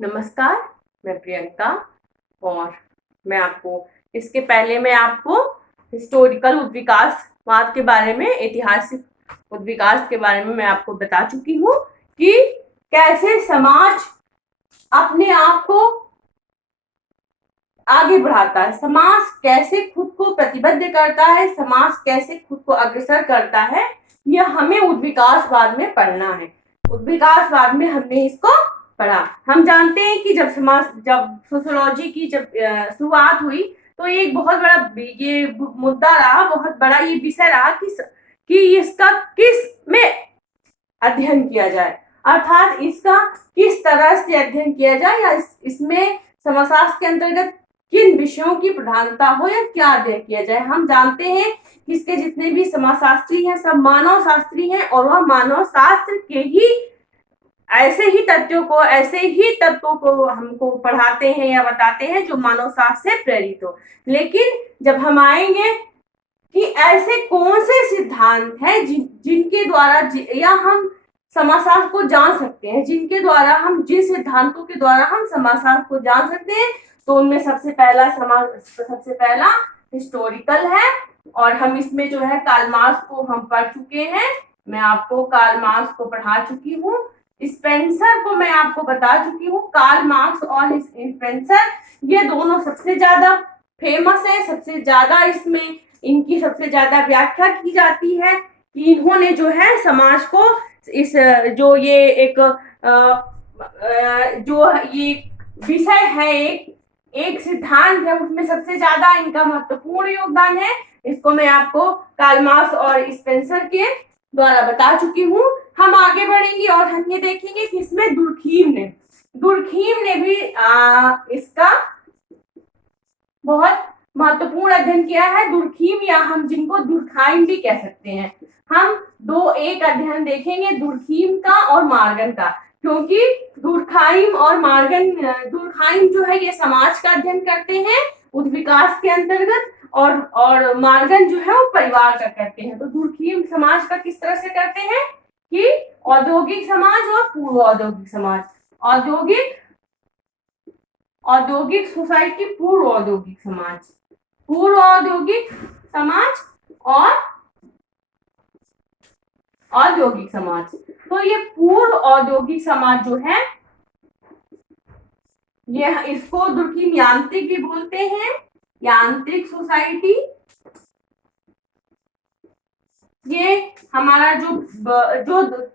नमस्कार, मैं प्रियंका। और मैं आपको हिस्टोरिकल उद्विकासवाद के बारे में, ऐतिहासिक उद्विकास के बारे में मैं आपको बता चुकी हूँ कि कैसे समाज अपने आप को आगे बढ़ाता है, समाज कैसे खुद को प्रतिबद्ध करता है, समाज कैसे खुद को अग्रसर करता है। यह हमें उद्विकासवाद में पढ़ना है। उद्विकासवाद में हमने इसको पढ़ा। हम जानते हैं कि जब सोशियोलॉजी की शुरुआत हुई तो एक बहुत बड़ा ये मुद्दा रहा, बहुत बड़ा ये विषय रहा कि इसका किस में अध्ययन किया जाए, अर्थात इसका किस तरह से अध्ययन किया जाए, या इसमें समाजशास्त्र के अंतर्गत किन विषयों की प्रधानता हो या क्या अध्ययन किया जाए। हम जानते हैं कि इसके जितने भी समाजशास्त्री हैं सब मानव शास्त्री हैं, और वह मानव शास्त्र के ही ऐसे ही तत्वों को हमको पढ़ाते हैं या बताते हैं जो मानव शास्त्र से प्रेरित हो। लेकिन जब हम आएंगे कि ऐसे कौन से सिद्धांत हैं जिनके द्वारा या हम समाजशास्त्र को जान सकते हैं, जिन सिद्धांतों के द्वारा हम समाजशास्त्र को जान सकते हैं, तो उनमें सबसे पहला हिस्टोरिकल है। और हम इसमें जो है कार्ल मार्क्स को हम पढ़ चुके हैं। मैं आपको कार्ल मार्क्स को पढ़ा चुकी हूँ। स्पेंसर को मैं आपको बता चुकी हूँ। कार्ल मार्क्स और स्पेंसर ये दोनों सबसे ज्यादा फेमस है, सबसे ज्यादा इसमें इनकी सबसे ज्यादा व्याख्या की जाती है कि इन्होंने जो है समाज को इस जो ये एक जो ये विषय है, एक सिद्धांत है, उसमें सबसे ज्यादा इनका महत्वपूर्ण योगदान है। इसको मैं आपको कार्ल मार्क्स और स्पेंसर के द्वारा बता चुकी हूँ। हम आगे बढ़ेंगे और हम ये देखेंगे कि इसमें दुर्खीम ने भी इसका बहुत महत्वपूर्ण अध्ययन किया है। दुर्खीम, या हम जिनको दुर्खाइम भी कह सकते हैं। हम एक अध्ययन देखेंगे दुर्खीम का और मार्गन का, क्योंकि दुर्खाइम जो है ये समाज का अध्ययन करते हैं उद्विकास के अंतर्गत, और मार्गन जो है वो परिवार का करते हैं। तो दुर्खीम समाज का किस तरह से करते हैं कि औद्योगिक समाज और पूर्व औद्योगिक समाज, औद्योगिक सोसाइटी, पूर्व औद्योगिक समाज और औद्योगिक समाज। तो ये पूर्व औद्योगिक समाज जो है, ये इसको दुर्खीम यांत्रिक भी बोलते हैं, यांत्रिक सोसाइटी। ये हमारा जो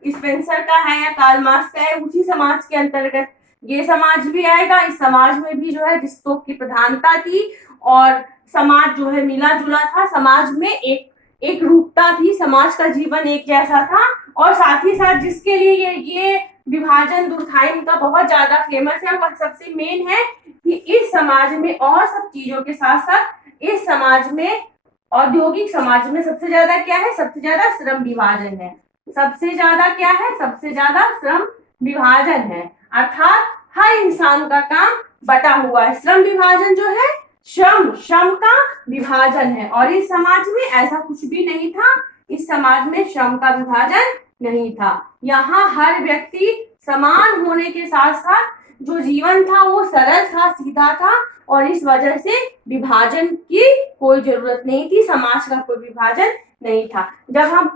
स्पेंसर का है या कार्ल मार्क्स का है, उसी समाज के अंतर्गत ये समाज भी आएगा। इस समाज में भी जो है रिश्तों की प्रधानता थी, और समाज जो है मिला जुला था, समाज में एक रूपता थी, समाज का जीवन एक जैसा था। और साथ ही साथ जिसके लिए ये विभाजन दुर्खाइम का बहुत ज्यादा फेमस है, वह सबसे मेन है कि इस समाज में और सब चीजों के साथ साथ इस समाज में, औद्योगिक समाज में सबसे ज्यादा क्या है, सबसे ज्यादा श्रम विभाजन है। सबसे ज्यादा क्या है, सबसे ज्यादा श्रम विभाजन है, अर्थात हर इंसान का काम बटा हुआ है। श्रम विभाजन जो है श्रम का विभाजन है, और इस समाज में ऐसा कुछ भी नहीं था। इस समाज में श्रम का विभाजन नहीं था। यहाँ हर व्यक्ति समान होने के साथ साथ जो जीवन था वो सरल था, सीधा था, और इस वजह से विभाजन की कोई जरूरत नहीं थी, समाज का कोई विभाजन नहीं था। जब हम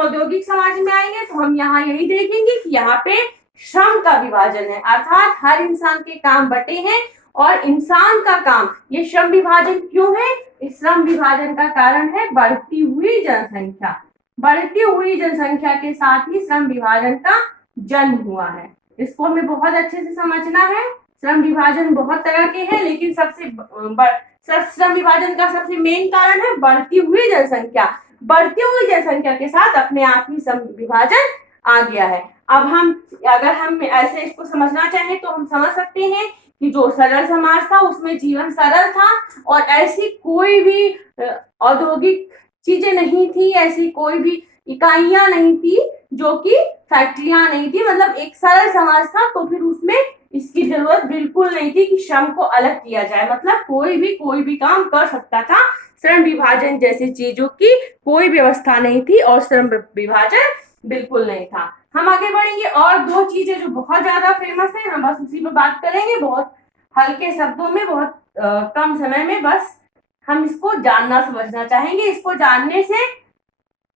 औद्योगिक समाज में आएंगे तो हम यहाँ यही देखेंगे कि यहाँ पे श्रम का विभाजन है, अर्थात हर इंसान के काम बटे हैं, और इंसान का काम, ये श्रम विभाजन क्यों है? इस श्रम विभाजन का कारण है बढ़ती हुई जनसंख्या के साथ ही श्रम विभाजन का जन्म हुआ है। इसको हमें बहुत अच्छे से समझना है। श्रम विभाजन बहुत तरह के हैं, लेकिन श्रम विभाजन का सबसे मेन कारण है बढ़ती हुई जनसंख्या के साथ अपने आप ही श्रम विभाजन आ गया है। अब अगर हम ऐसे इसको समझना चाहें तो हम समझ सकते हैं कि जो सरल समाज था उसमें जीवन सरल था, और ऐसी कोई भी औद्योगिक चीजें नहीं थी, ऐसी कोई भी इकाइयां नहीं थी, जो कि फैक्ट्रियां नहीं थी। मतलब एक सरल समाज था, तो फिर उसमें इसकी जरूरत बिल्कुल नहीं थी कि श्रम को अलग किया जाए। मतलब कोई भी काम कर सकता था। श्रम विभाजन जैसी चीजों की कोई व्यवस्था नहीं थी, और श्रम विभाजन बिल्कुल नहीं था। हम आगे बढ़ेंगे और दो चीजें जो बहुत ज्यादा फेमस है, हम बस उसी पे बात करेंगे, बहुत हल्के शब्दों में, बहुत कम समय में, बस हम इसको जानना समझना चाहेंगे। इसको जानने से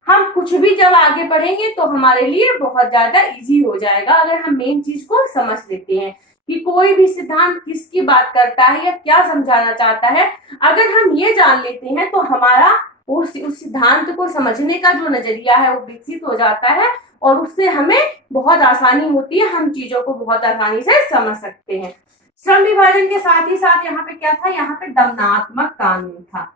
हम कुछ भी जब आगे पढ़ेंगे तो हमारे लिए बहुत ज्यादा इजी हो जाएगा, अगर हम मेन चीज को समझ लेते हैं कि कोई भी सिद्धांत किसकी बात करता है या क्या समझाना चाहता है। अगर हम ये जान लेते हैं तो हमारा उस सिद्धांत को समझने का जो नजरिया है वो विकसित हो जाता है और उससे हमें बहुत आसानी होती है, हम चीजों को बहुत आसानी से समझ सकते हैं। श्रम विभाजन के साथ ही साथ यहाँ पे क्या था, यहाँ पे दमनात्मक कानून था,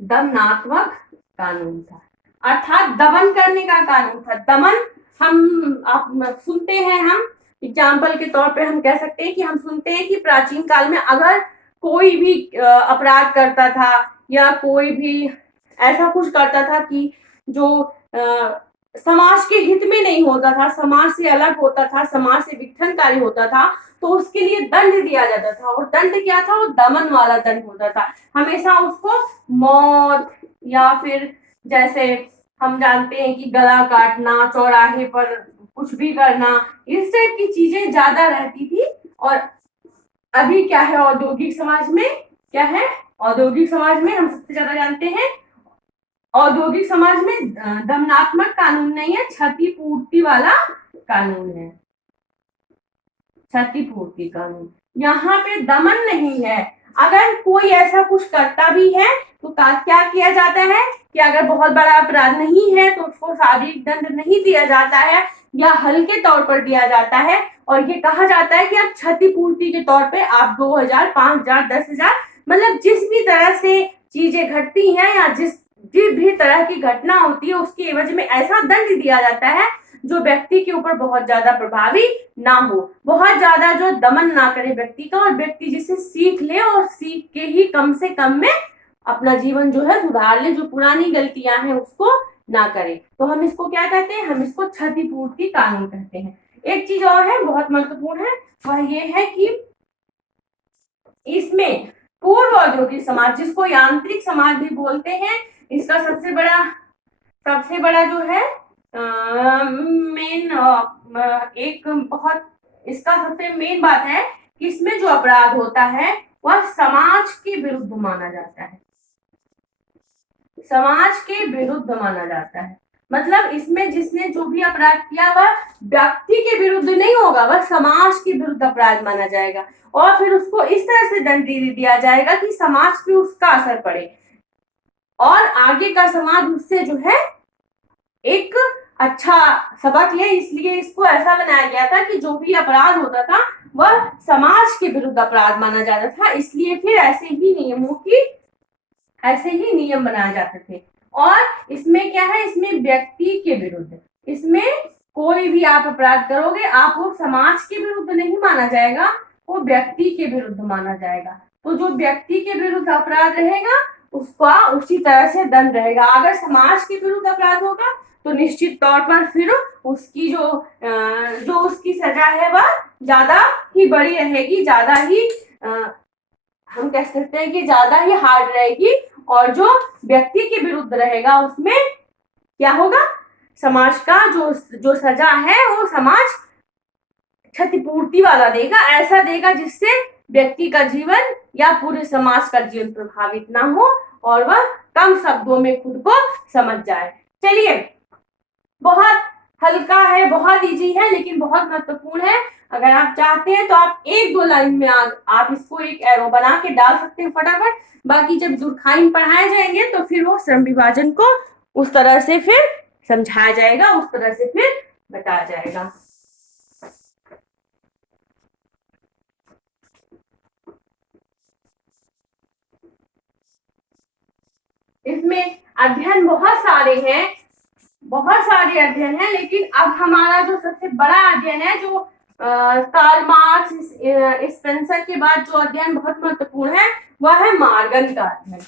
दमनात्मक कानून था, अर्थात दमन करने का कानून था। दमन हम आप सुनते हैं, हम एग्जाम्पल के तौर पे हम कह सकते हैं कि हम सुनते हैं कि प्राचीन काल में अगर कोई भी अपराध करता था या कोई भी ऐसा कुछ करता था कि जो समाज के हित में नहीं होता था, समाज से अलग होता था, समाज से विघटनकारी होता था, तो उसके लिए दंड दिया जाता था। और दंड क्या था, वो दमन वाला दंड होता था। हमेशा उसको मौत या फिर जैसे हम जानते हैं कि गला काटना, चौराहे पर कुछ भी करना, इस टाइप की चीजें ज्यादा रहती थी। और अभी क्या है, औद्योगिक समाज में क्या है, औद्योगिक समाज में हम सबसे ज्यादा जानते हैं, औद्योगिक समाज में दमनात्मक कानून नहीं है, क्षतिपूर्ति वाला कानून है, क्षतिपूर्ति कानून। यहाँ पे दमन नहीं है। अगर कोई ऐसा कुछ करता भी है तो क्या किया जाता है कि अगर बहुत बड़ा अपराध नहीं है तो उसको शारीरिक दंड नहीं दिया जाता है या हल्के तौर पर दिया जाता है, और ये कहा जाता है कि आप क्षतिपूर्ति के तौर पे आप 2000, 5000, 10,000, मतलब जिस भी तरह से चीजें घटती हैं या जिस भी तरह की घटना होती है उसके एवज में ऐसा दंड दिया जाता है जो व्यक्ति के ऊपर बहुत ज्यादा प्रभावी ना हो, बहुत ज्यादा जो दमन ना करे व्यक्ति का, और व्यक्ति जिसे सीख ले और सीख के ही कम से कम में अपना जीवन जो है सुधार ले, जो पुरानी गलतियां हैं उसको ना करे। तो हम इसको क्या कहते हैं, हम इसको क्षतिपूर्ति कानून कहते हैं। एक चीज और है बहुत महत्वपूर्ण है, वह ये है कि इसमें पूर्व औद्योगिक समाज, जिसको यांत्रिक समाज भी बोलते हैं, इसका सबसे बड़ा जो है मेन एक बहुत इसका सबसे मेन बात है कि इसमें जो अपराध होता है वह समाज के विरुद्ध माना जाता है, समाज के विरुद्ध माना जाता है। मतलब इसमें जिसने जो भी अपराध किया वह व्यक्ति के विरुद्ध नहीं होगा, वह समाज के विरुद्ध अपराध माना जाएगा और फिर उसको इस तरह से दंड दिया जाएगा कि समाज पे उसका असर पड़े और आगे का समाज उससे जो है एक अच्छा सबक ले। इसलिए इसको ऐसा बनाया गया था कि जो भी अपराध होता था वह समाज के विरुद्ध अपराध माना जाता था, इसलिए फिर ऐसे ही नियम बनाए जाते थे। और इसमें क्या है, इसमें व्यक्ति के विरुद्ध, इसमें कोई भी आप अपराध करोगे आप वो समाज के विरुद्ध नहीं माना जाएगा, वो व्यक्ति के विरुद्ध माना जाएगा। तो जो व्यक्ति के विरुद्ध अपराध रहेगा उसका उसी तरह से दंड रहेगा। अगर समाज के विरुद्ध अपराध होगा तो निश्चित तौर पर फिर उसकी जो उसकी सजा है वह ज्यादा ही बड़ी रहेगी, ज्यादा ही हम कह सकते हैं कि ज्यादा ही हार्ड रहेगी। और जो व्यक्ति के विरुद्ध रहेगा उसमें क्या होगा, समाज का जो सजा है वो समाज क्षतिपूर्ति वाला देगा, ऐसा देगा जिससे व्यक्ति का जीवन या पूरे समाज का जीवन प्रभावित ना हो और वह कम शब्दों में खुद को समझ जाए। चलिए, बहुत हल्का है, बहुत इजी है, लेकिन बहुत महत्वपूर्ण है। अगर आप चाहते हैं तो आप 1-2 लाइन में आप इसको एक एरो बना के डाल सकते हैं फटाफट। बाकी जब दुर्खाइन पढ़ाए जाएंगे तो फिर वो श्रम विभाजन को उस तरह से फिर समझाया जाएगा, उस तरह से फिर बताया जाएगा। इसमें अध्ययन बहुत सारे अध्ययन हैं, लेकिन अब हमारा जो सबसे बड़ा अध्ययन है, जो कार्ल मार्क्स, स्पेंसर के बाद जो अध्ययन बहुत महत्वपूर्ण है वह है मार्गन का अध्ययन।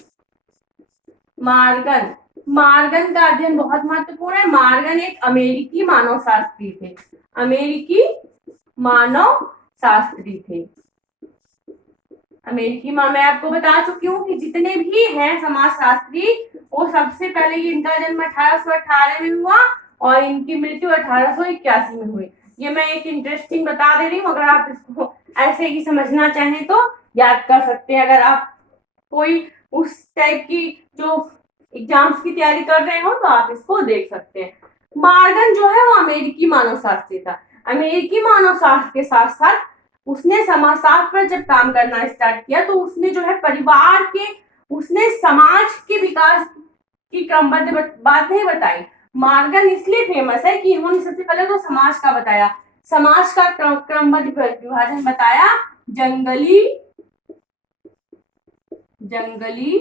मार्गन का अध्ययन बहुत महत्वपूर्ण है। मार्गन एक अमेरिकी मानवशास्त्री थे, अमेरिकी मानवशास्त्री थे। अमेरिकी माँ मैं आपको बता चुकी हूँ कि जितने भी हैं समाजशास्त्री, वो सबसे पहले इनका जन्म 1818 में हुआ और इनकी मृत्यु 1881 में हुई। ये मैं एक इंटरेस्टिंग बता दे रही हूँ, अगर आप इसको ऐसे ही समझना चाहें तो याद कर सकते हैं। अगर आप कोई उस टाइप की जो एग्जाम्स की तैयारी कर रहे हो तो आप इसको देख सकते हैं। मॉर्गन जो है वो अमेरिकी मानवशास्त्री था। अमेरिकी मानवशास्त्र के साथ साथ उसने समाजशास्त्र पर जब काम करना स्टार्ट किया तो उसने जो है परिवार के, उसने समाज के विकास की क्रमबद्ध बात नहीं बताई। मॉर्गन इसलिए फेमस है कि इन्होंने सबसे पहले तो समाज का बताया, समाज का क्रमबद्ध विभाजन बताया। जंगली जंगली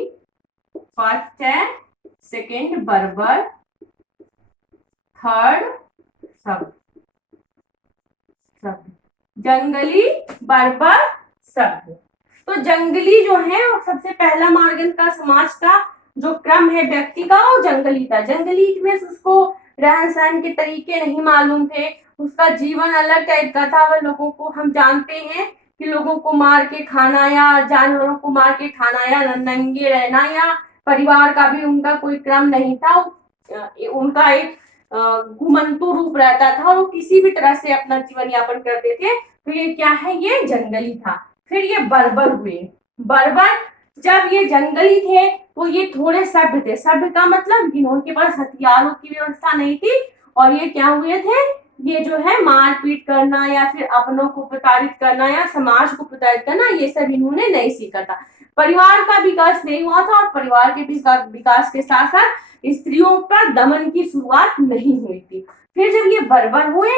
फर्स्ट है, सेकेंड बर्बर, थर्ड सब जंगली बर्बर सभ्य। तो जंगली जो है वो सबसे पहला मॉर्गन का समाज का जो क्रम है व्यक्ति का वो जंगली था। जंगली में उसको रहन सहन के तरीके नहीं मालूम थे, उसका जीवन अलग टाइप का था। वह लोगों को, हम जानते हैं कि लोगों को मार के खाना या जानवरों को मार के खाना या नंगे रहना या परिवार का भी उनका कोई क्रम नहीं था। उनका एक घुमंतु रूप रहता था और वो किसी भी तरह से अपना जीवन यापन करते थे। तो ये क्या है, ये जंगली था। फिर ये बर्बर हुए। बर्बर जब ये जंगली थे तो ये थोड़े सभ्य थे। सभ्य का मतलब इनके पास हथियारों की व्यवस्था नहीं थी और ये क्या हुए थे, ये जो है मारपीट करना या फिर अपनों को प्रताड़ित करना या समाज को प्रताड़ित करना, ये सब इन्होंने नहीं सीखा था। परिवार का विकास नहीं हुआ था और परिवार के विकास के साथ साथ स्त्रियों पर दमन की शुरुआत नहीं हुई थी। फिर जब ये बर्बर हुए,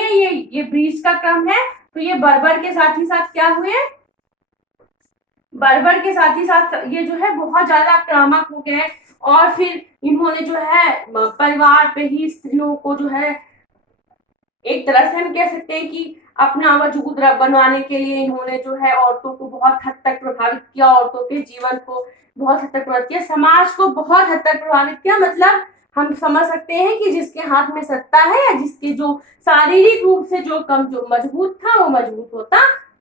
ये बीच का क्रम है। तो ये बर्बर के साथ ही साथ क्या हुए, बर्बर के साथ ही साथ ये जो है बहुत ज्यादा आक्रामक हो गए और फिर इन्होंने जो है परिवार पे ही स्त्रियों को जो है, एक तरह से हम कह सकते हैं कि अपना वजूद बनवाने के लिए इन्होंने जो है औरतों को बहुत हद तक प्रभावित किया, औरतों के जीवन को बहुत हद तक प्रभावित किया, समाज को बहुत हद तक प्रभावित किया। मतलब हम समझ सकते हैं कि जिसके हाथ में सत्ता है या जिसके जो शारीरिक रूप से जो मजबूत था वो मजबूत होता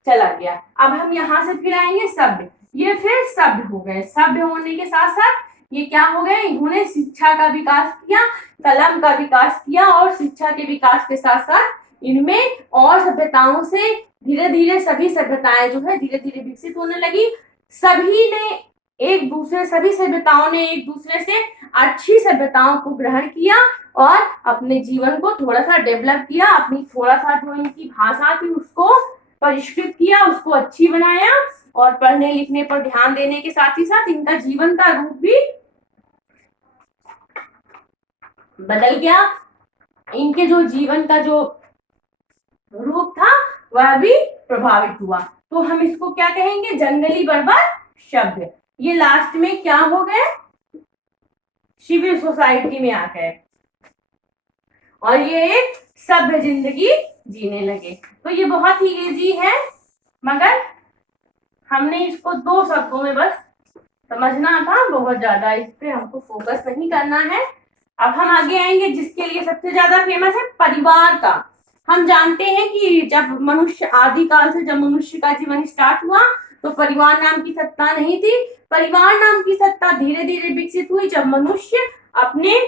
चला गया। अब हम यहाँ से फिर आएंगे सभ्य। ये फिर सभ्य हो गए। सभ्य होने के साथ साथ ये क्या हो गए, इन्होंने शिक्षा का विकास किया, कलम का विकास किया और शिक्षा के विकास के साथ साथ इनमें और सभ्यताओं से धीरे धीरे सभी सभ्यताएं जो है धीरे धीरे विकसित होने लगी। सभी सभ्यताओं ने एक दूसरे से अच्छी सभ्यताओं को ग्रहण किया और अपने जीवन को थोड़ा सा डेवलप किया, अपनी थोड़ा सा जो इनकी भाषा थी उसको परिष्कृत किया, उसको अच्छी बनाया और पढ़ने लिखने पर ध्यान देने के साथ ही साथ इनका जीवन का रूप भी बदल गया। इनके जो जीवन का जो रूप था वह भी प्रभावित हुआ। तो हम इसको क्या कहेंगे, जंगली बर्बर सभ्य। ये लास्ट में क्या हो गए, सिविल सोसाइटी में आ गए और ये एक सभ्य जिंदगी जीने लगे। तो ये बहुत ही इजी है, मगर हमने इसको 2 शब्दों में बस समझना था, बहुत ज्यादा इस पे हमको फोकस नहीं करना है। अब हम आगे आएंगे जिसके लिए सबसे ज्यादा फेमस है परिवार का। हम जानते हैं कि जब मनुष्य आदिकाल से जब मनुष्य का जीवन स्टार्ट हुआ तो परिवार नाम की सत्ता नहीं थी। परिवार नाम की सत्ता धीरे धीरे विकसित हुई जब मनुष्य अपने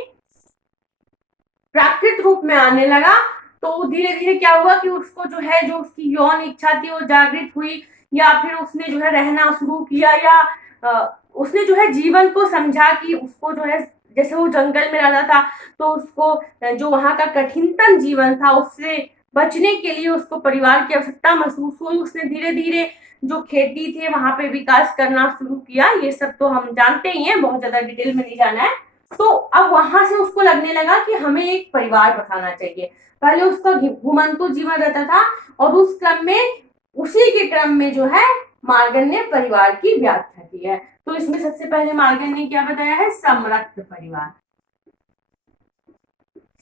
प्राकृत रूप में आने लगा। तो धीरे धीरे क्या हुआ कि उसको जो है, जो उसकी यौन इच्छा थी वो जागृत हुई, या फिर उसने जो है रहना शुरू किया, या उसने जो है जीवन को समझा कि उसको जो है, जैसे वो जंगल में रहता था तो उसको जो वहां का कठिनतम जीवन था उससे बचने के लिए उसको परिवार की आवश्यकता महसूस हुई। उसने धीरे धीरे जो खेती थे वहां पे विकास करना शुरू किया। ये सब तो हम जानते ही हैं, बहुत ज्यादा डिटेल में नहीं जाना है। तो अब वहां से उसको लगने लगा कि हमें एक परिवार बसाना चाहिए। पहले उसका घुमंतु जीवन रहता था और उस क्रम में, उसी के क्रम में जो है मॉर्गन ने परिवार की व्याख्या की है। तो इसमें सबसे पहले मॉर्गन ने क्या बताया है, समरक्त परिवार।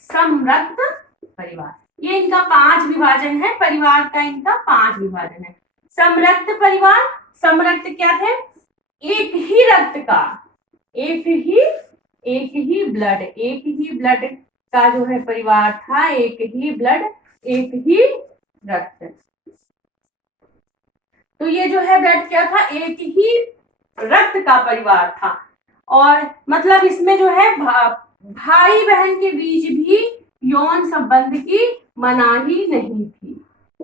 समरक्त परिवार, ये इनका 5 विभाजन है। परिवार का इनका 5 विभाजन है। समरक्त परिवार, समरक्त क्या थे, एक ही रक्त का, एक ही ब्लड का जो है परिवार था, एक ही ब्लड, एक ही रक्त। तो ये जो है ब्लड क्या था, एक ही रक्त का परिवार था। और मतलब इसमें जो है भाई बहन के बीच भी यौन संबंध की मनाही नहीं थी।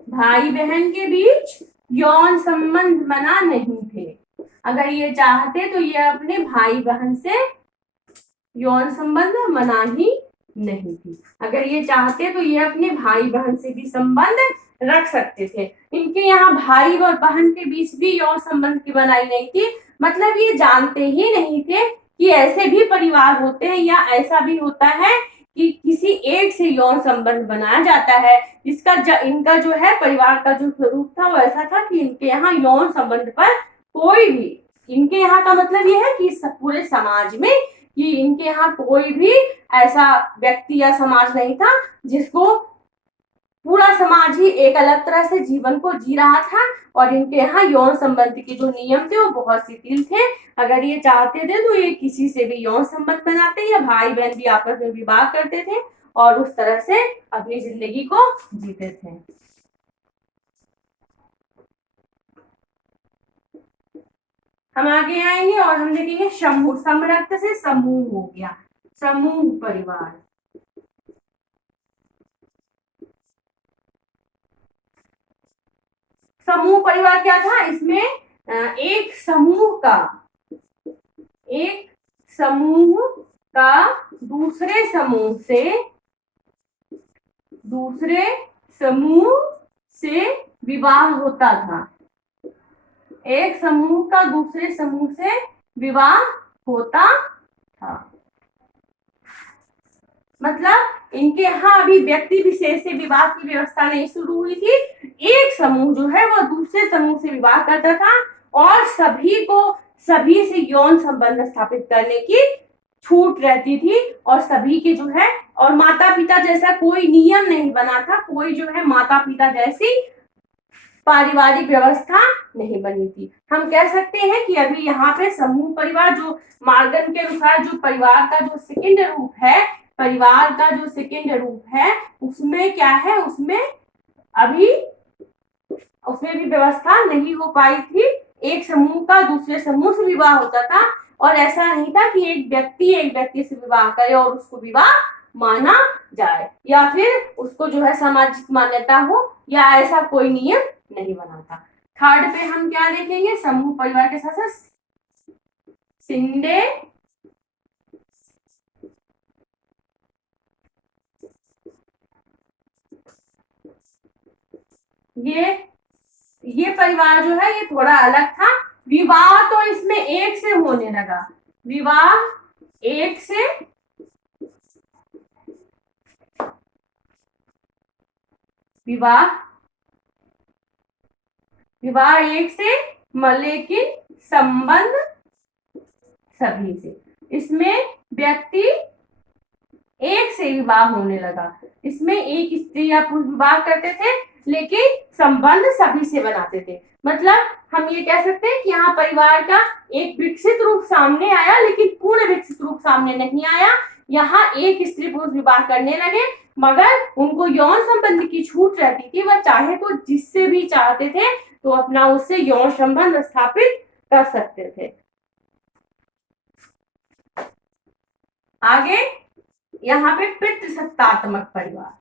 भाई बहन के बीच यौन संबंध मना नहीं थे। अगर ये चाहते तो ये अपने भाई बहन से यौन संबंध मनाही नहीं थी। अगर ये चाहते तो ये अपने भाई बहन से भी संबंध रख सकते थे। इनके यहाँ भाई और बहन के बीच भी यौन संबंध की मनाही नहीं थी। मतलब ये जानते ही नहीं थे कि ऐसे भी परिवार होते हैं या ऐसा भी होता है कि किसी एक से यौन संबंध बनाया जाता है। इनका जो है परिवार का जो स्वरूप था वो ऐसा था कि इनके यहाँ यौन संबंध पर कोई भी, इनके यहाँ का मतलब ये है कि पूरे समाज में कि इनके यहाँ कोई भी ऐसा व्यक्ति या समाज नहीं था जिसको पूरा समाज ही एक अलग तरह से जीवन को जी रहा था। और इनके यहाँ यौन संबंध के जो नियम थे वो बहुत शिथिल थे। अगर ये चाहते थे तो ये किसी से भी यौन संबंध बनाते या भाई बहन भी आपस में विवाह करते थे और उस तरह से अपनी जिंदगी को जीते थे। हम आगे आएंगे और हम देखेंगे समूह। समरक्त से समूह हो गया, समूह परिवार। समूह परिवार क्या था, इसमें एक समूह का दूसरे समूह से विवाह होता था। एक समूह का दूसरे समूह से विवाह होता था। मतलब इनके यहाँ अभी व्यक्ति विशेष से विवाह की व्यवस्था नहीं शुरू हुई थी। एक समूह जो है वो दूसरे समूह से विवाह करता था और सभी से यौन संबंध स्थापित करने की छूट रहती थी। और सभी के जो है, और माता पिता जैसा कोई नियम नहीं बना था, कोई जो है माता पिता जैसी पारिवारिक व्यवस्था नहीं बनी थी। हम कह सकते हैं कि अभी यहाँ पे समूह परिवार जो मार्गन के अनुसार जो परिवार का जो सेकंड रूप है उसमें क्या है, उसमें भी व्यवस्था नहीं हो पाई थी। एक समूह का दूसरे समूह से विवाह होता था और ऐसा नहीं था कि एक व्यक्ति से विवाह करे और उसको विवाह माना जाए या फिर उसको जो है सामाजिक मान्यता हो या ऐसा कोई नियम नहीं बना था। थर्ड पे हम क्या देखेंगे, समूह परिवार के साथ साथ शिंदे ये परिवार जो है ये थोड़ा अलग था। विवाह तो इसमें एक से होने लगा, विवाह एक से लेकिन संबंध सभी से। इसमें व्यक्ति एक से विवाह होने लगा। इसमें एक स्त्री या पुरुष विवाह करते थे लेकिन संबंध सभी से बनाते थे। मतलब हम ये कह सकते हैं कि यहाँ परिवार का एक विकसित रूप सामने आया लेकिन पूर्ण विकसित रूप सामने नहीं आया। यहाँ एक स्त्री पुरुष विवाह करने लगे मगर उनको यौन संबंध की छूट रहती थी। वह चाहे तो जिससे भी चाहते थे तो अपना उससे यौन संबंध स्थापित कर सकते थे। आगे यहाँ पे पितृसत्तात्मक परिवार।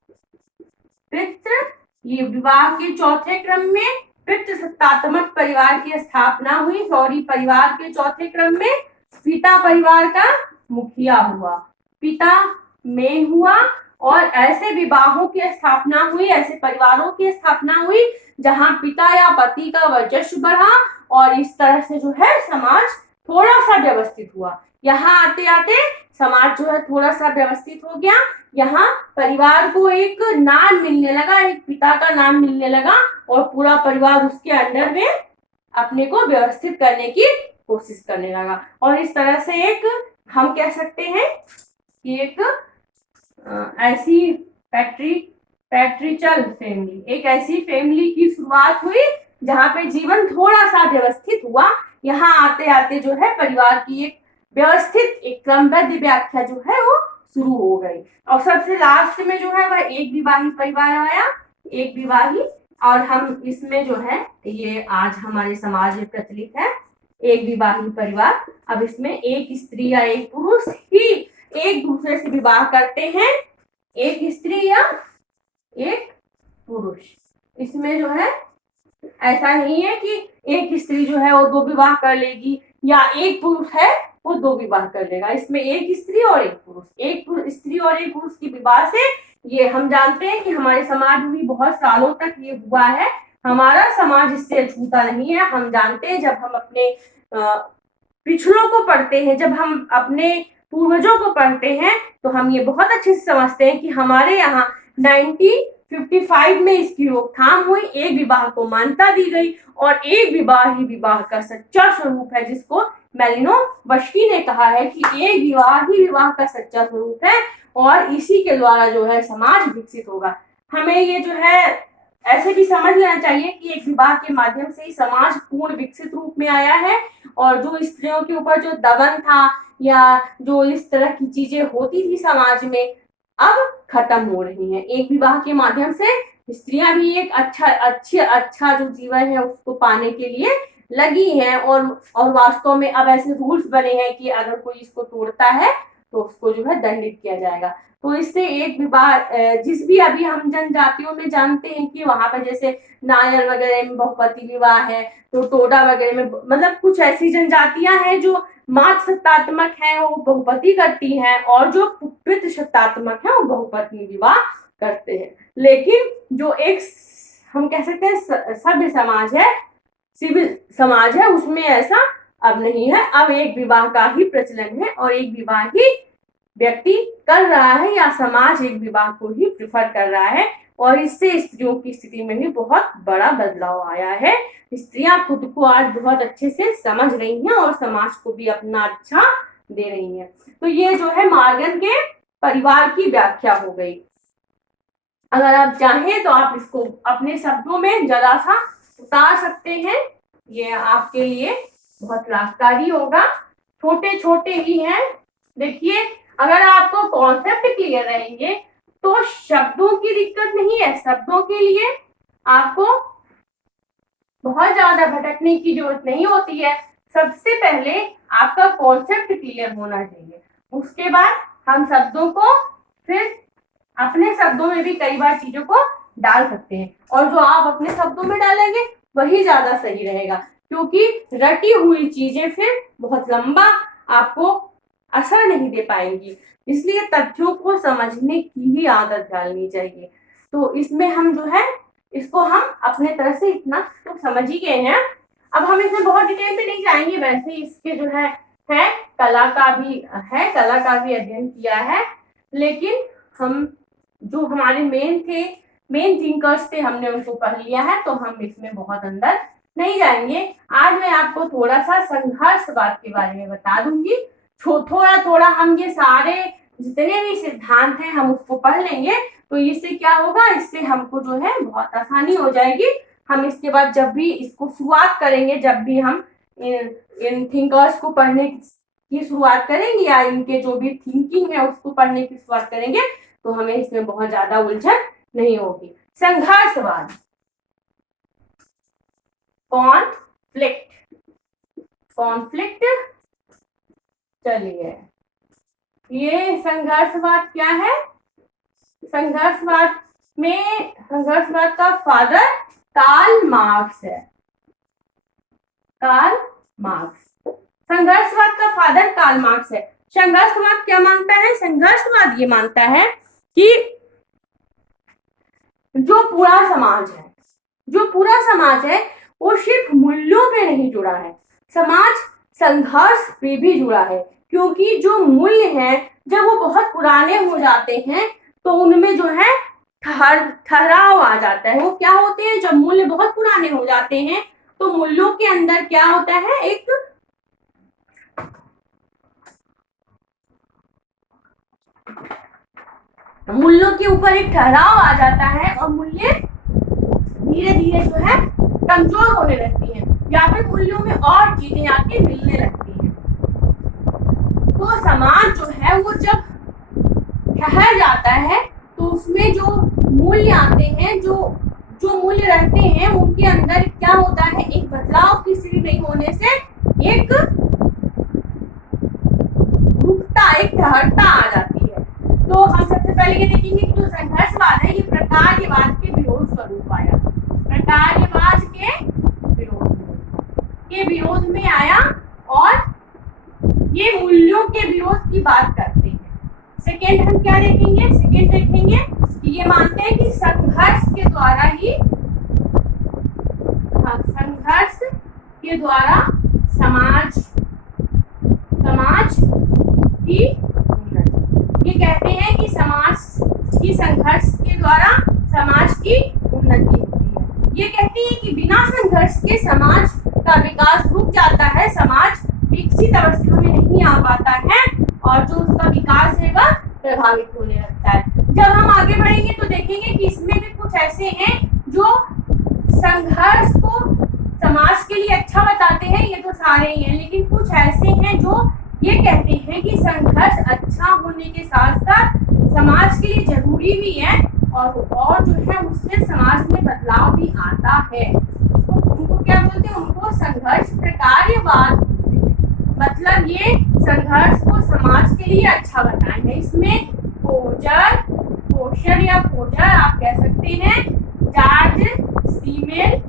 ये विवाह के चौथे क्रम में पितृसत्तात्मक परिवार की स्थापना हुई। परिवार के चौथे क्रम में पिता परिवार का मुखिया हुआ, पिता मेन हुआ और ऐसे विवाहों की स्थापना हुई, ऐसे परिवारों की स्थापना हुई जहां पिता या पति का वर्चस्व बढ़ा और इस तरह से जो है समाज थोड़ा सा व्यवस्थित हुआ। यहाँ आते आते समाज जो है थोड़ा सा व्यवस्थित हो गया। यहाँ परिवार को एक नाम मिलने लगा, एक पिता का नाम मिलने लगा और पूरा परिवार उसके अंडर में अपने को व्यवस्थित करने की कोशिश करने लगा। और इस तरह से एक हम कह सकते हैं कि एक ऐसी पैट्रिचल फैमिली, एक ऐसी फैमिली की शुरुआत हुई जहाँ पे जीवन थोड़ा सा व्यवस्थित हुआ। यहाँ आते आते जो है परिवार की एक व्यवस्थित एक क्रमबद्ध व्याख्या जो है वो शुरू हो गई। और सबसे लास्ट में जो है वह एक विवाही परिवार आया, एक विवाही और हम इसमें जो है ये आज हमारे समाज में प्रचलित है एक विवाहित परिवार। अब इसमें एक स्त्री या एक पुरुष ही एक दूसरे से विवाह करते हैं, एक स्त्री या एक पुरुष। इसमें जो है ऐसा नहीं है कि एक स्त्री जो है वो 2 विवाह कर लेगी या एक पुरुष है वो 2 विवाह कर लेगा। इसमें एक स्त्री और एक पुरुष, एक स्त्री और एक पुरुष की विवाह से ये हम जानते हैं कि हमारे समाज में भी बहुत सालों तक ये हुआ है। हमारा समाज इससे अछूता नहीं है। हम जानते हैं जब हम अपने पिछड़ों को पढ़ते हैं, जब हम अपने पूर्वजों को पढ़ते हैं तो हम ये बहुत अच्छे से समझते हैं कि हमारे यहाँ 1955 में इसकी रोकथाम हुई, एक विवाह को मान्यता दी गई और एक विवाह ही विवाह का सच्चा स्वरूप है, जिसको मैलिनोवस्की ने कहा है कि एक विवाह ही विवाह का सच्चा स्वरूप है और इसी के द्वारा जो है समाज विकसित होगा। हमें ये जो है ऐसे भी समझ लेना चाहिए कि एक विवाह के माध्यम से ही समाज पूर्ण विकसित रूप में आया है और जो स्त्रियों के ऊपर जो दमन था या जो इस तरह की चीजें होती थी समाज में, अब खत्म हो रही हैं। एक विवाह के माध्यम से स्त्रियां भी एक अच्छा जो जीवन है उसको पाने के लिए लगी हैं और वास्तव में अब ऐसे रूल्स बने हैं कि अगर कोई इसको तोड़ता है तो उसको जो है दंडित किया जाएगा। तो इससे एक विवाह जिस भी अभी हम जनजातियों में जानते हैं कि वहां पर जैसे नायर वगैरह में बहुपति विवाह है, तो टोडा वगैरह में मतलब कुछ ऐसी जनजातियां हैं जो मातृ सत्तात्मक है वो बहुपति करती हैं और जो पितृ सत्तात्मक है वो बहुपत्नी विवाह करते हैं। लेकिन जो एक हम कह सकते हैं सभ्य समाज है, सिविल समाज है, उसमें ऐसा अब नहीं है। अब एक विवाह का ही प्रचलन है और एक विवाह ही व्यक्ति कर रहा है या समाज एक विवाह को ही प्रिफर कर रहा है और इससे स्त्रियों की स्थिति में भी बहुत बड़ा बदलाव आया है। स्त्रियां खुद को आज बहुत अच्छे से समझ रही हैं और समाज को भी अपना अच्छा दे रही हैं। तो ये जो है मॉर्गन के परिवार की व्याख्या हो गई। अगर आप चाहें तो आप इसको अपने शब्दों में जरा सा उतार सकते हैं, ये आपके लिए बहुत लाभकारी होगा। छोटे छोटे ही हैं। देखिए, अगर आपको कॉन्सेप्ट क्लियर रहेंगे तो शब्दों की दिक्कत नहीं है। शब्दों के लिए आपको बहुत ज्यादा भटकने की जरूरत नहीं होती है। सबसे पहले आपका कॉन्सेप्ट क्लियर होना चाहिए, उसके बाद हम शब्दों को फिर अपने शब्दों में भी कई बार चीजों को डाल सकते हैं और जो आप अपने शब्दों में डालेंगे वही ज्यादा सही रहेगा, क्योंकि रटी हुई चीजें फिर बहुत लंबा आपको असर नहीं दे पाएंगी। इसलिए तथ्यों को समझने की ही आदत डालनी चाहिए। तो इसमें हम जो है इसको हम अपने तरह से इतना तो समझ ही गए हैं। अब हम इसमें बहुत डिटेल में नहीं जाएंगे, वैसे इसके जो है कला का भी अध्ययन किया है, लेकिन हम जो हमारे मेन थिंकर्स थे हमने उनको पढ़ लिया है, तो हम इसमें बहुत अंदर नहीं जाएंगे। आज मैं आपको थोड़ा सा संघर्षवाद के बारे में बता दूंगी। थोड़ा थोड़ा हम ये सारे जितने भी सिद्धांत हैं हम उसको पढ़ लेंगे, तो इससे क्या होगा, इससे हमको जो है बहुत आसानी हो जाएगी। हम इसके बाद जब भी इसको शुरुआत करेंगे, जब भी हम इन थिंकर्स को पढ़ने की शुरुआत करेंगे या इनके जो भी थिंकिंग है उसको पढ़ने की शुरुआत करेंगे, तो हमें इसमें बहुत ज्यादा उलझन नहीं होगी। संघर्षवाद, कॉन्फ्लिक्ट। चलिए, ये संघर्षवाद क्या है? संघर्षवाद का फादर कार्ल मार्क्स है। संघर्षवाद का फादर कार्ल मार्क्स है। संघर्षवाद क्या मानता है? संघर्षवाद ये मानता है कि जो पूरा समाज है वो सिर्फ मूल्यों पे नहीं जुड़ा है, समाज संघर्ष पे भी जुड़ा है। क्योंकि जो मूल्य हैं जब वो बहुत पुराने हो जाते हैं तो उनमें जो है ठहराव आ जाता है। वो क्या होते हैं, जब मूल्य बहुत पुराने हो जाते हैं तो मूल्यों के अंदर क्या होता है, एक मूल्यों के ऊपर एक ठहराव आ जाता है और मूल्य धीरे धीरे जो है कमजोर होने लगती हैं या फिर मूल्यों में और चीजें आके मिलने लगती हैं। तो समाज जो है वो जब ठहर जाता है तो उसमें जो मूल्य आते हैं, जो जो मूल्य रहते हैं उनके अंदर क्या होता है, एक बदलाव की स्थिति नहीं होने से एक रुकता, एक ठहरता आ जाती है। तो हम सबसे पहले ये देखेंगे कि जो संघर्षवाद है ये प्रकार्यवाद के विरोध स्वरूप आया, प्रकार्यवाद के विरोध में आया और ये मूल्यों के विरोध की बात करते हैं। सेकेंड हम क्या देखेंगे, सेकेंड देखेंगे कि ये मानते हैं कि संघर्ष के द्वारा ही, संघर्ष के द्वारा समाज की उन्नति, ये कहते हैं कि समाज की संघर्ष के द्वारा समाज की उन्नति होती है। ये कहते हैं कि बिना संघर्ष के समाज का विकास रुक जाता है, समाज विकसित अवस्था में नहीं आ पाता है और जो उसका विकास है वह प्रभावित होने लगता है। जब हम आगे बढ़ेंगे तो देखेंगे कि इसमें भी कुछ ऐसे हैं जो संघर्ष को समाज के लिए अच्छा बताते हैं, ये तो सारे ही हैं, लेकिन कुछ ऐसे हैं जो ये कहते हैं कि संघर्ष अच्छा होने के साथ साथ समाज के लिए जरूरी भी है और जो है उससे समाज में बदलाव भी आता है। उनको क्या बोलते हैं, उनको संघर्ष प्रकार्यवाद, मतलब ये संघर्ष को समाज के लिए अच्छा बताएंगे। इसमें पोजर या पोजर आप कह सकते हैं, जॉर्ज सीमेल।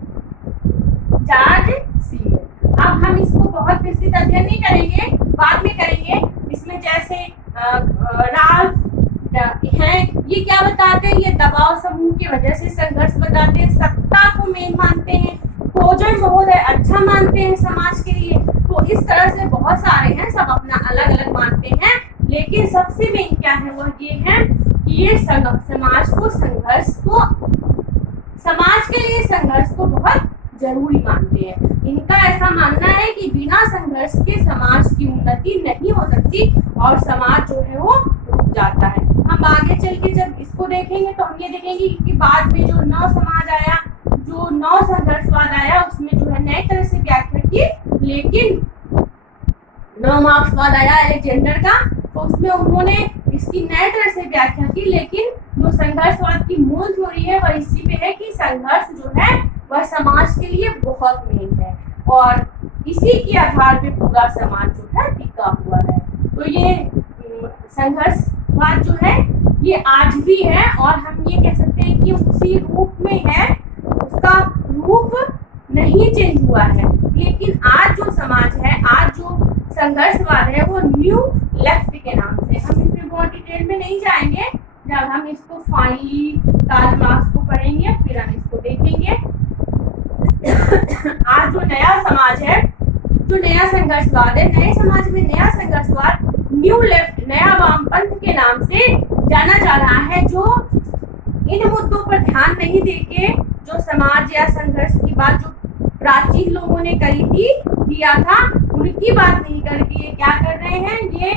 अब हम इसको बहुत विस्तृत अध्ययन नहीं करेंगे, बाद में करेंगे। इसमें जैसे राल्फ हैं, ये क्या बताते हैं, ये दबाव समूह की वजह से संघर्ष बताते हैं, सत्ता को मेन मानते हैं, पोजर महोदय अच्छा मानते हैं समाज के लिए। तो इस तरह से बहुत सारे हैं, सब अपना अलग अलग मानते हैं, लेकिन सबसे मेन क्या है वह ये है कि ये समाज के लिए संघर्ष को बहुत जरूरी मानते हैं। इनका ऐसा मानना है कि बिना संघर्ष के समाज की उन्नति नहीं हो सकती और समाज जो है वो रुक जाता है। हम आगे चल के जब इसको देखेंगे तो हम ये देखेंगे कि बाद में जो नव समाज आया, जो नव संघर्षवाद आया, उसमें जो है नए तरह से व्याख्या की, लेकिन नव मार्क्सवाद आया अलेक्जेंडर का, तो उसमें उन्होंने इसकी नए तरह से व्याख्या की, लेकिन जो संघर्षवाद की मूल थ्योरी है वह इसी पे है कि संघर्ष जो है वह समाज के लिए बहुत मेन है और इसी के आधार पे पूरा समाज जो है टिका हुआ है। तो ये संघर्षवाद जो है ये आज भी है और हम ये कह सकते हैं कि उसी रूप में है, उसका रूप नहीं चेंज हुआ है। लेकिन आज जो समाज है, आज जो संघर्षवाद है वो न्यू लेफ्ट के नाम से, हम इसमें बहुत डिटेल में नहीं जाएंगे, जब हम इसको फाइनली कार्ल मार्क्स को पढ़ेंगे फिर हम इसको देखेंगे। आज जो नया समाज है, जो नया संघर्षवाद है, नए समाज में नया संघर्षवाद न्यू लेफ्ट, नया वामपंथ के नाम से जाना जा रहा है, जो इन मुद्दों पर ध्यान नहीं देके जो समाज या संघर्ष की बात जो प्राचीन लोगों ने करी थी, किया था, उनकी बात नहीं करके ये क्या कर रहे हैं, ये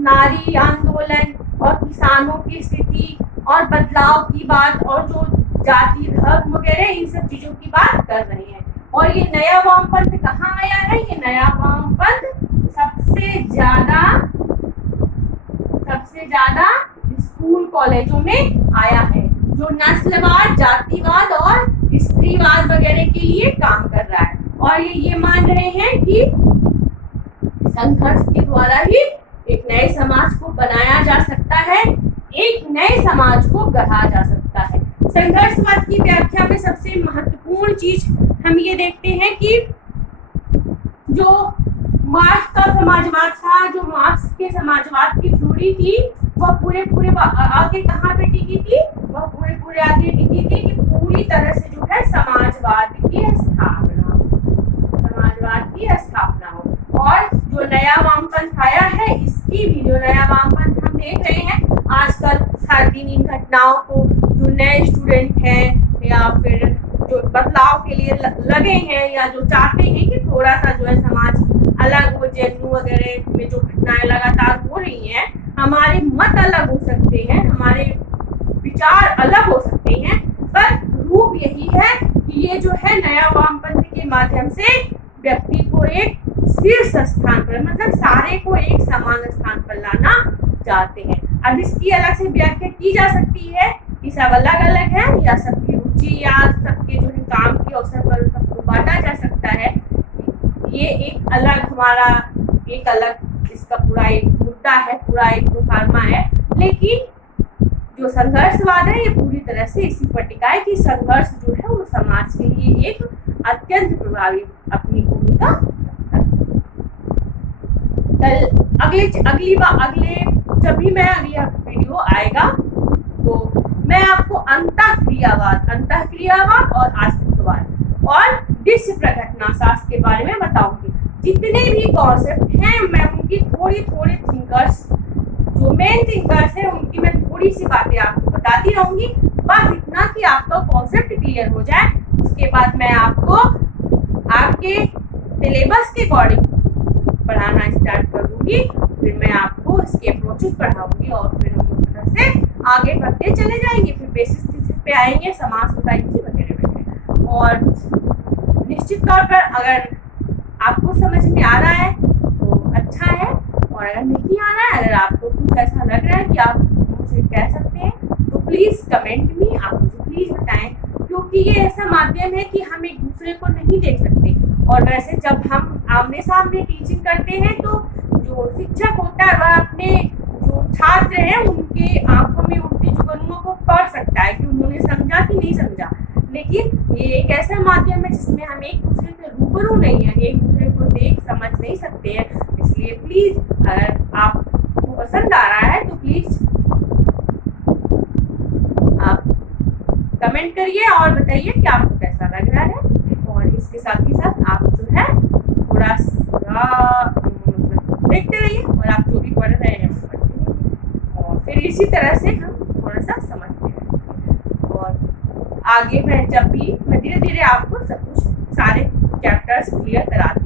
नारी आंदोलन और किसानों की स्थिति और बदलाव की बात और जो जाति धर्म वगैरह इन सब चीजों की बात कर रहे हैं। और ये नया वामपंथ कहाँ आया है, ये नया वामपंथ सबसे ज्यादा स्कूल कॉलेजों में आया है, जो नस्लवाद, जातिवाद और स्त्रीवाद वगैरह के लिए काम कर रहा है। और ये मान रहे हैं कि संघर्ष के द्वारा ही एक नए समाज को बनाया जा सकता है, एक नए समाज को गढ़ा जा सकता है। संघर्षवाद की व्याख्या में सबसे महत्वपूर्ण चीज हम ये देखते हैं कि जो मार्क्स का समाजवाद था, जो मार्क्स के समाजवाद की थ्योरी थी, वह पूरे आगे कहाँ पे टिकी थी, वह पूरे आगे टिकी थी कि पूरी तरह से जो है समाजवाद की स्थापना हो। और जो नया वामपंथ आया है, इसकी भी जो नया वामपंथ हम देख रहे हैं आजकल हर दिन इन घटनाओं को, जो नए स्टूडेंट हैं या फिर जो बदलाव के लिए लगे हैं या जो चाहते हैं कि थोड़ा सा जो है समाज अलग हो, जेएनयू वगैरह में जो घटनाएं लगातार हो रही हैं, हमारे मत अलग हो सकते हैं, हमारे विचार अलग हो सकते हैं, पर रूप यही है कि ये जो है नया वामपंथ के माध्यम से व्यक्ति को एक शीर्ष स्थान पर, मतलब सारे को एक समान स्थान पर लाना चाहते हैं। अब इसकी अलग से व्याख्या की जा सकती है कि सब अलग अलग है या सबकी रुचि या सबके जो है काम के अवसर पर सबको बांटा जा सकता है, ये एक अलग इसका पूरा एक मुद्दा है, पूरा एक प्रोफार्मा है। लेकिन जो संघर्षवाद है ये पूरी तरह से इसी पर टिका है कि संघर्ष जो है वो समाज के लिए एक अत्यंत प्रभावी अपनी भूमिका रखता है। अगले जब भी मैं अगली वीडियो आएगा तो मैं आपको अंतःक्रियावाद और अस्तित्ववाद और दृश्य प्रघटना शास्त्र के बारे में बताऊंगी। जितने भी कॉन्सेप्ट हैं मैं उनकी थोड़ी थिंकर्स, जो मेन थिंकर्स हैं उनकी मैं थोड़ी सी बातें आपको बताती रहूंगी। बस इतना कि आपका कॉन्सेप्ट क्लियर हो जाए। उसके बाद मैं आपको आपके सिलेबस के अकॉर्डिंग पढ़ाना स्टार्ट कर दूंगी। फिर मैं आपको इसके अप्रोचेस पढ़ाऊंगी और फिर हम उस तरह से आगे बढ़ते चले जाएंगे। फिर बेसिस थीसिस पे आएंगे, समाज सोसाइटी वगैरह। और निश्चित तौर पर अगर आपको समझ में आ रहा है तो अच्छा है, और अगर नहीं आ रहा है, अगर आपको कुछ ऐसा लग रहा है कि आप मुझे कह सकते हैं तो प्लीज़ कमेंट में आप मुझे प्लीज़ बताएं, क्योंकि ये ऐसा माध्यम है कि हम एक दूसरे को नहीं देख सकते। और वैसे जब हम आमने सामने टीचिंग करते हैं तो जो शिक्षक होता है वह अपने जो छात्र हैं उनके आंखों में उनके जुगनुओं को पढ़ सकता है कि उन्होंने समझा कि नहीं समझा। लेकिन ये एक ऐसा माध्यम है जिसमें हम एक दूसरे से रूबरू नहीं है, एक दूसरे को देख समझ नहीं सकते हैं। इसलिए प्लीज़ अगर आपको पसंद आ रहा है तो प्लीज़ आप कमेंट करिए और बताइए कि आपको कैसा लग रहा है। और इसके साथ ही साथ आप जो है थोड़ा सा देखते रहिए, और आप जो भी पढ़ रहे हैं वो पढ़ते रहिए, और फिर इसी तरह से हम थोड़ा सा समझते हैं। और आगे मैं धीरे धीरे आपको सब कुछ सारे चैप्टर्स क्लियर कराती हूँ।